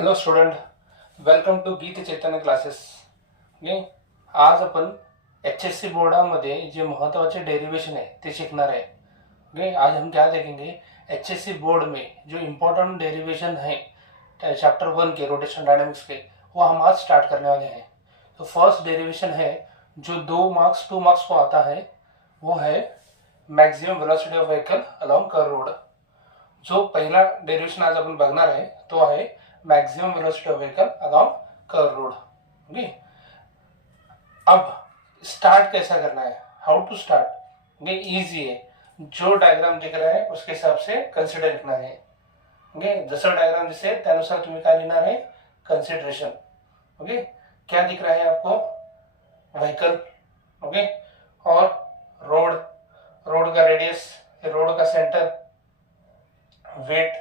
Hello student, welcome to गीत चैतन्य classes. Okay, आज आपण HSC बोर्डामध्ये जे महत्त्वाचे डेरिवेशन है ते शिकणार है. ओके, आज हम क्या देखेंगे, HSC बोर्ड में जो इम्पोर्टेंट डेरिवेशन है चैप्टर 1 के रोटेशन डायनामिक्स के, वो हम आज स्टार्ट करने वाले हैं. तो फर्स्ट डेरिवेशन है जो 2 मार्क्स को आता है, वो है maximum velocity of vehicle along curve road. जो पहला डेरिवेशन आज अपन बघणार आहे तो आहे maximum velocity of vehicle along curve road. Okay, अब स्टार्ट कैसा करना है, how to start. Okay, easy है. जो डायग्राम दिख रहा है उसके हिसाब से कंसिडर लिखना है. ओके, जसं डायग्राम दिसेल त्यानुसार तुम्ही काय लिहिणार आहे, कंसिडरेशन. ओके, क्या दिख रहा है आपको, व्हीकल. ओके, और रोड, रोड का रेडियस, रोड का centre, wait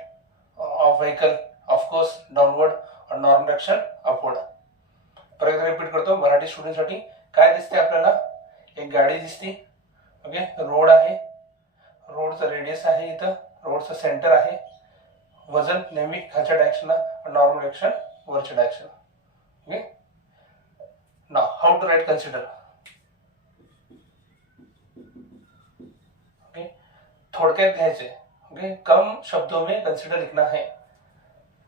of vehicle of course downward और नॉर्मल डायरेक्शन अपवर्ड. परत एकदा रिपीट करतो मराठी स्टुडंटसाठी. काय दिसते आपल्याला, एक गाडी दिसते. ओके, रोड आहे, रोडचं रेडियस आहे, इथं रोडचं सेंटर आहे, वजन नेहमी खालच्या डायरेक्शनला, नॉर्मल डायरेक्शन वरच्या direction. Okay, now how to write consider. Okay, थोडक्यात घ्यायचे. ओके, कम शब्दों में कंसिडर लिखना है.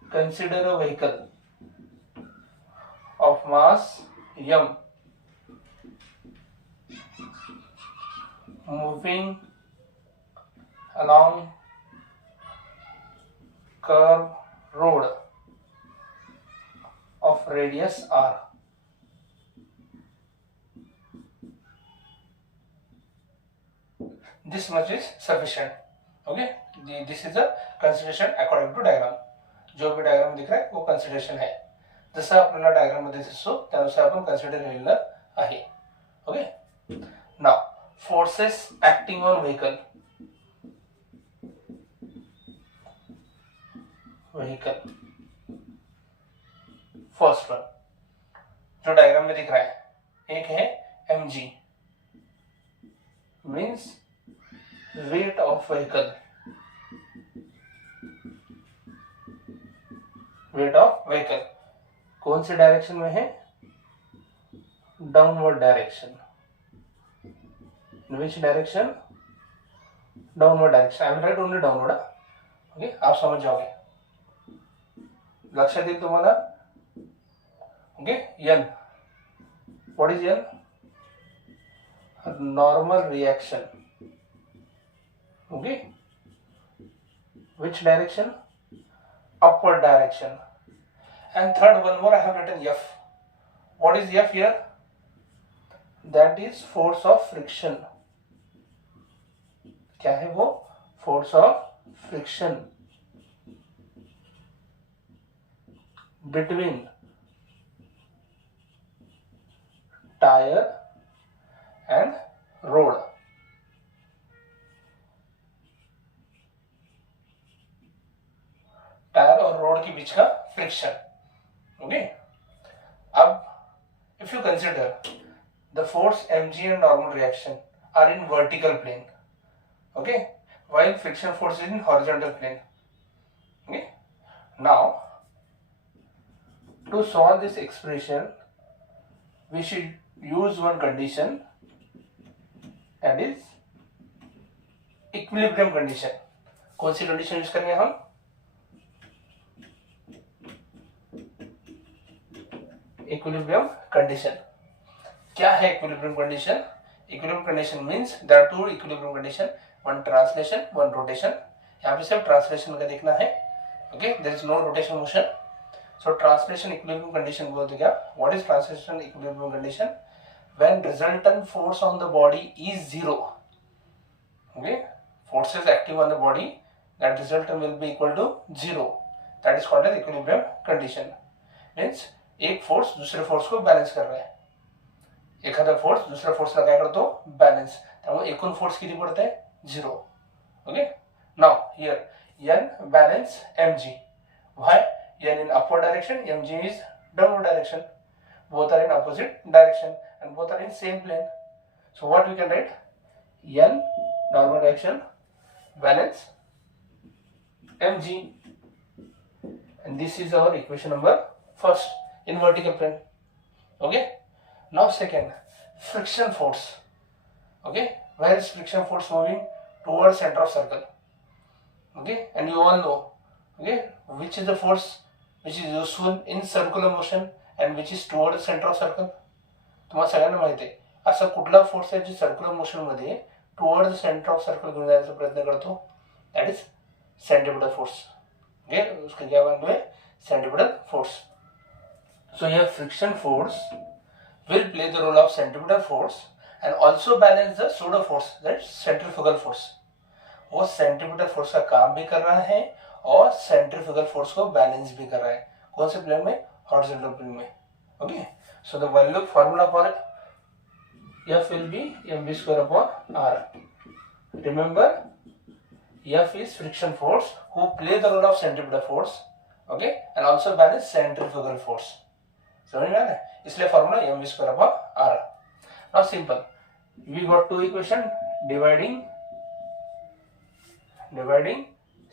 Consider a vehicle of mass m moving along curve road of radius r. This much is sufficient. Okay, this is a consideration according to diagram. जो भी diagram दिख रहा है वो कंसिडरेशन है. जसं आपल्याला डायग्राम मध्ये दिसतो त्यानुसार आपण कन्सिडर केलेलं आहे. Okay, now forces acting on vehicle. First one जो डायग्राम में दिख रहा है, एक है mg means weight of vehicle. Weight of vehicle कौन से डायरेक्शन में है, downward direction. In which direction, downward direction. I will write only downward. Okay, आप समझ जाओगे, लक्षात येईल तुम्हाला. Okay, N, what is N, normal reaction. Okay, which direction, upward direction. And third, one more I have written F. What is F here? That is force of friction. क्या है वो, force of friction between tire and road. Tyre और road के बीच का friction. Okay, अब if you consider the force mg and normal reaction are in vertical plane, okay, while friction force is in horizontal plane. Okay, now to solve this expression we should use one condition, that is equilibrium condition. कौन सी condition use करेंगे हम, equilibrium condition. क्या है equilibrium condition? Equilibrium condition means there are two equilibrium condition, one translation one rotation. यहाँ पे सिर्फ translation का देखना है. Okay, there is no rotation motion. So translation equilibrium condition बोलते क्या, what is translation equilibrium condition? When resultant force on the body is zero. Okay, forces active on the body, that resultant will be equal to zero. That is called as equilibrium condition. Means एक force दूसरे force को balance कर रहा है. एखादा force दुसऱ्या फोर्सला काय करतो, बॅलन्स. त्यामुळे एकूण फोर्स किती पडते, zero. Okay, now here N balance mg. Why, N in upward direction, mg is downward direction. Both are in opposite direction and both are in same plane. So what we can write, n normal direction balance mg, and this is our equation number first in vertical plane. Okay, now second, friction force. Okay, where is friction force moving? Towards center of circle. Okay, and you all know, okay, which is the force which is useful in circular motion and which is towards center of circle. तुम्हाला सगळ्यांना माहिती आहे असा कुठला force आहे जो circular motion मध्ये toward centre of circle घेऊन जाण्याचा प्रयत्न करतो, that is centripetal force. Okay, उसका क्या नाम है? Centripetal force. सो यह friction force will play the role of centripetal force and also balance the pseudo force, that centrifugal force. वो सेंट्रीपिटल फोर्स का काम भी कर रहा है और सेंट्रीफ्यूगल फोर्स को बैलेंस भी कर रहा है. कौन से प्लेन में? हॉरिजॉन्टल प्लेन में. Okay, so the value formula for F will be mv square upon r. Remember, F is friction force who play the role of centripetal force, okay, and also balance centrifugal force. समझ में आ रहा है? इसलिए formula mv square upon r. Now simple, we got two equation dividing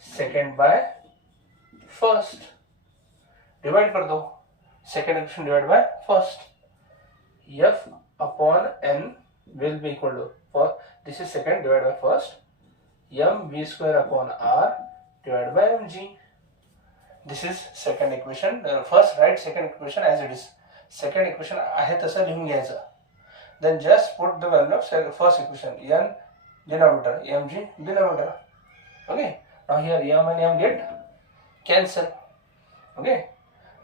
second by first. Divide कर दो, second equation divide by first. F upon n will be equal to, for this is second divided by first, mv square upon r divided by mg. This is second equation. First write second equation as it is. Second equation आहे तसं लिहून घ्यायचं. Then just put the value of first equation. n denominator, mg denominator. Okay, now here m and m get cancel. Okay,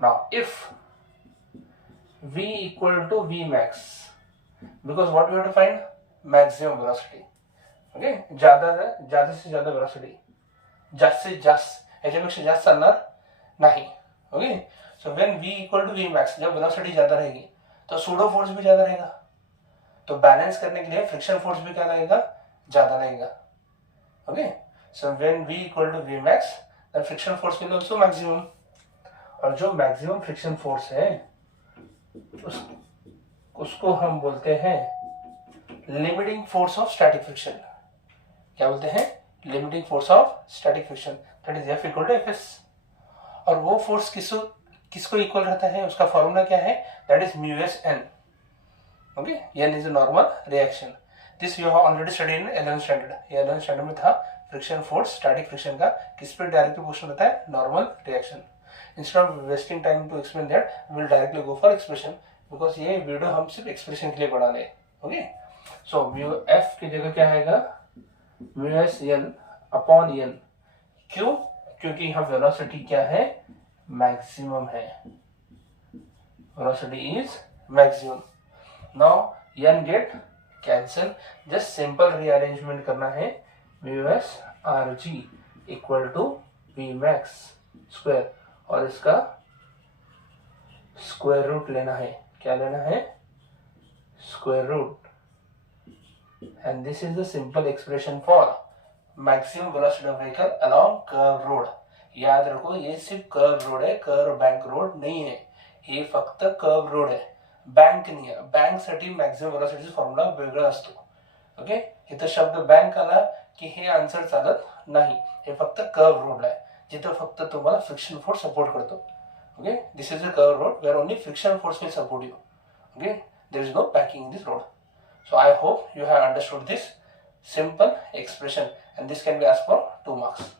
now if v equal to v max, because what we have to find? Maximum velocity. Okay, ज्यादा से ज्यादा velocity, जास्त से जास्त, याच्यापेक्षा जास्त चालणार नाही. Okay, so when v equal to v max, जब वेलोसिटी ज्यादा रहेगी तो सूडो फोर्स भी ज्यादा रहेगा, तो बैलेंस करने के लिए फ्रिक्शन फोर्स भी क्या लगेगा? ज्यादा लगेगा. Okay, so when v equal to v max, then friction force will also maximum. और जो मैक्सिमम फ्रिक्शन फोर्स है उसको हम बोलते हैं limiting force of static friction. क्या बोलते हैं? Limiting force of static friction, that is F equal to Fs. और वो फोर्स किसको इक्वल रहता है? उसका फॉर्मूला क्या है? That is mu S N. Okay, n is a normal reaction. This you have already studied in 11th standard. ये 11th standard में था. फ्रिक्शन फोर्स स्टैटिक फ्रिक्शन का किस पे डायरेक्टली क्वेश्चन होता है? Normal reaction. Instead of wasting time to explain that, we will directly go for expression, because ये video हम सिर्फ एक्सप्रेशन के लिए बना रहे हैं. ओके, सो म्यू एफ की जगह क्या आएगा? Mu S N upon N. क्यों? क्योंकि यहाँ वेलोसिटी क्या है? मैक्सिमम है. Velocity is maximum. Now N get cancel. Just simple rearrangement करना है. Mu S R G equal to V max square, और इसका स्क्वायर रूट लेना है. क्या लेना है? Square root. And this is the simple expression for maximum velocity of vehicle along curve road. याद रखो, ये सिर्फ कर्व रोड है, कर्व बैंक रोड नहीं है. हे फक्त कर्व रोड आहे, बँक नाही आहे. बँक साठी मॅक्सिमम वेलोसिटीचा फॉर्म्युला वेगळा असतो. ओके, इथं शब्द बँक आला की हे आन्सर चालत नाही. हे फक्त कर्व रोड आहे, जिथं फक्त तुम्हाला फ्रिक्शन फोर्स सपोर्ट करतो. Okay, this is a curve road where only friction force will support you. Okay, there is no banking in this road. So I hope you have understood this simple expression, and this can be asked for 2 marks.